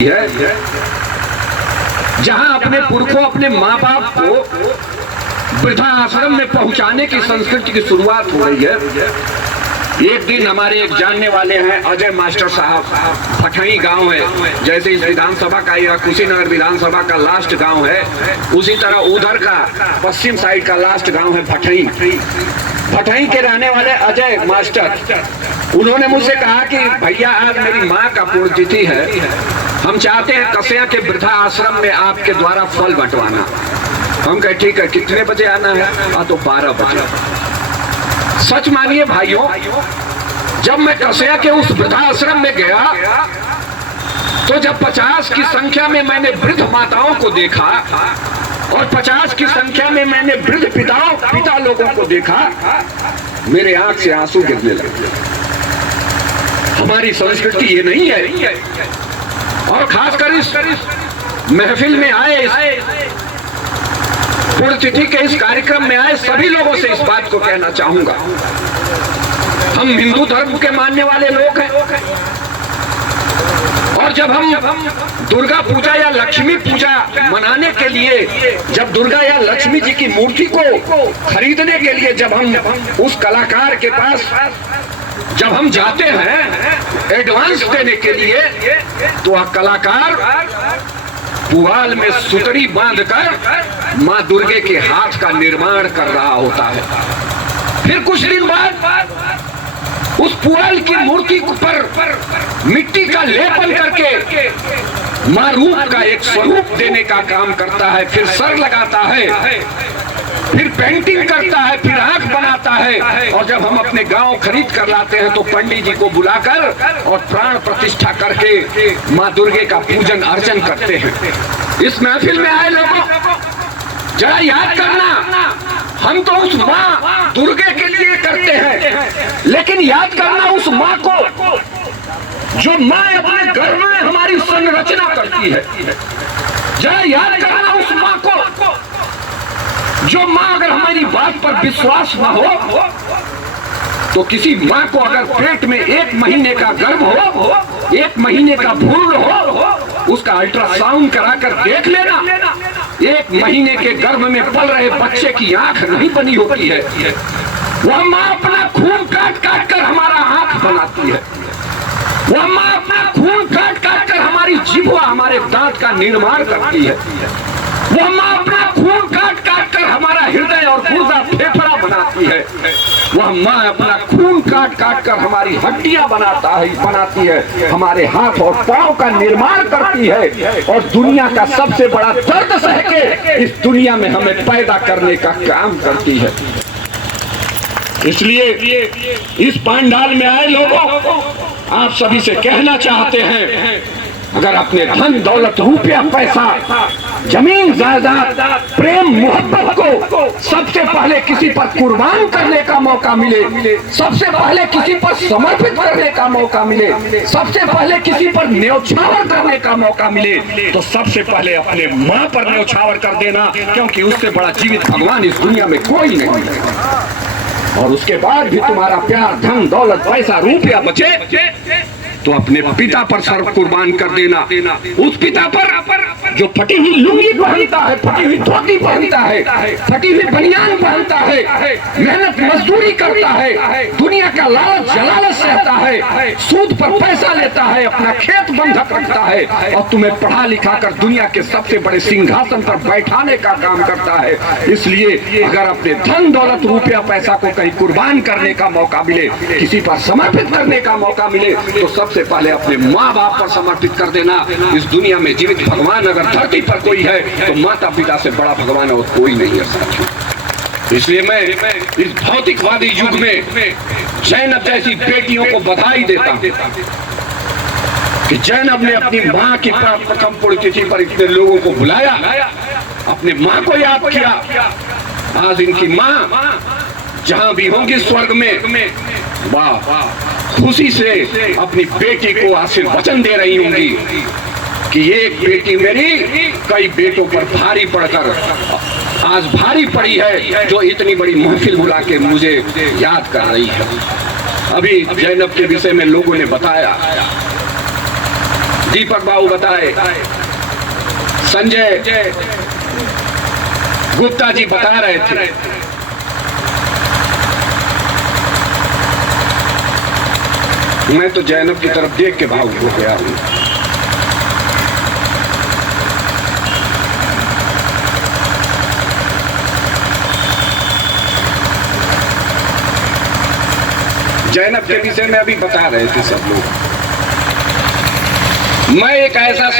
है जहां अपने पुरखों अपने माँ बाप को वृद्धा आश्रम में पहुंचाने की संस्कृति की शुरुआत हो रही है। एक दिन हमारे एक जानने वाले हैं अजय मास्टर साहब, फटई गांव है, जैसे इस विधानसभा का या कुशीनगर विधानसभा का लास्ट गांव है, उसी तरह उधर का पश्चिम साइड का लास्ट गांव है फटई। फटई के रहने वाले अजय मास्टर, उन्होंने मुझसे कहा कि भैया आज मेरी माँ का पुण्यतिथि है, हम चाहते हैं कसिया के वृद्धा आश्रम में आपके द्वारा फल बंटवाना। हम कहे ठीक है, कितने बजे आना है? तो 12 बजे। सच मानिए भाइयों, जब मैं कसिया के उस वृद्धाश्रम में गया तो जब 50 की संख्या में मैंने वृद्ध माताओं को देखा और 50 की संख्या में मैंने वृद्ध पिता लोगों को देखा, मेरे आंख से आंसू गिरने लगे। हमारी संस्कृति ये नहीं है। और खासकर इस महफिल में आए, पुण्यतिथि के इस कार्यक्रम में आए सभी लोगों से इस बात को कहना चाहूंगा, हम हिंदू धर्म के मानने वाले लोग हैं और जब हम दुर्गा पूजा या लक्ष्मी पूजा मनाने के लिए, जब दुर्गा या लक्ष्मी जी की मूर्ति को खरीदने के लिए जब हम उस कलाकार के पास जब हम जाते हैं एडवांस देने के लिए, तो वह कलाकार पुआल में सुतरी बांधकर माँ दुर्गे के हाथ का निर्माण कर रहा होता है। फिर कुछ दिन बाद उस पुआल की मूर्ति पर मिट्टी का लेपन करके माँ रूप का एक स्वरूप देने का काम करता है, फिर सर लगाता है, फिर पेंटिंग करता है, फिर आंख बनाता है। और जब हम अपने गांव खरीद कर लाते हैं तो पंडित जी को बुलाकर और प्राण प्रतिष्ठा करके माँ दुर्गे का पूजन अर्चन करते हैं। इस महफिल में आए लोगों, जरा याद करना, हम तो उस माँ दुर्गे के लिए करते हैं, लेकिन याद करना उस माँ को जो माँ अपने घर में हमारी संरचना करती है। जरा याद करना उस माँ को जो माँ अगर हमारी बात पर विश्वास न हो तो किसी माँ को अगर पेट में 1 महीने का गर्भ हो, 1 महीने का भ्रूण हो, उसका अल्ट्रासाउंड कराकर देख लेना, 1 महीने के गर्भ में पल रहे बच्चे की आंख नहीं बनी होती है। वह माँ अपना खून काट काट कर हमारा आंख बनाती है। वह माँ अपना खून काट काट कर हमारी जिह्वा, हमारे दांत का निर्माण करती है। वह माँ अपना खून काट काट कर हमारा हृदय और गुर्दा फेफड़ा बनाती है। वह माँ अपना खून काट काट कर हमारी हड्डियां बनाती है, हमारे हाथ और पांव का निर्माण करती है और दुनिया का सबसे बड़ा दर्द सह के इस दुनिया में हमें पैदा करने का काम करती है। इसलिए इस पंडाल में आए लोगों, आप सभी से कहना चाहते हैं, अगर अपने धन दौलत रुपया पैसा जमीन जायदाद प्रेम मोहब्बत को सबसे पहले किसी पर कुर्बान करने का मौका मिले, सबसे पहले किसी पर समर्पित करने का मौका मिले, सबसे पहले किसी पर न्यौछावर करने का मौका मिले, तो सबसे पहले अपने माँ पर न्यौछावर कर देना, क्योंकि उससे बड़ा जीवित भगवान इस दुनिया में कोई नहीं है। और उसके बाद भी तुम्हारा प्यार धन दौलत पैसा रुपया बचे तो अपने पिता पर सर कुर्बान कर देना। उस पिता पर जो फटी हुई लुंगी पहनता है, फटी हुई धोती पहनता है, फटी हुई बनियान पहनता है, मेहनत मजदूरी करता है, दुनिया का लालच जलालत सहता है, सूद पर पैसा लेता है, अपना खेत बंधक रखता है और तुम्हें पढ़ा लिखा कर दुनिया के सबसे बड़े सिंहासन पर बैठाने का काम करता है। इसलिए अगर अपने धन दौलत रुपया पैसा को कहीं कुर्बान करने का मौका मिले, किसी पर समर्पित करने का मौका मिले, तो सबसे पहले अपने माँ बाप पर समर्पित कर देना। इस दुनिया में जीवित भगवान अगर धरती पर कोई है तो माता पिता से बड़ा भगवान और कोई नहीं है साथियों। इसलिए मैं इस भौतिकवादी युग में जैनब जैसी बेटियों को बधाई देता हूं कि जैनब ने अपनी माँ की प्रथम पुण्यतिथि पर इतने लोगों को बुलाया, अपने माँ को याद किया। आज इनकी माँ जहां भी होंगी स्वर्ग में, वाह, खुशी से अपनी बेटी को आशीर्वचन दे रही होंगी कि एक बेटी मेरी कई बेटों पर भारी पड़कर आज भारी पड़ी है, जो इतनी बड़ी महफिल बुला के मुझे याद कर रही है। अभी जैनब के विषय में लोगों ने बताया दीपक बाबू बताए, संजय गुप्ता जी बता रहे थे। मैं तो जैनब की तरफ देख के भावुक हो गया हूं। जैनब के विषय में अभी बता रहे थे सब लोग। मैं एक ऐसा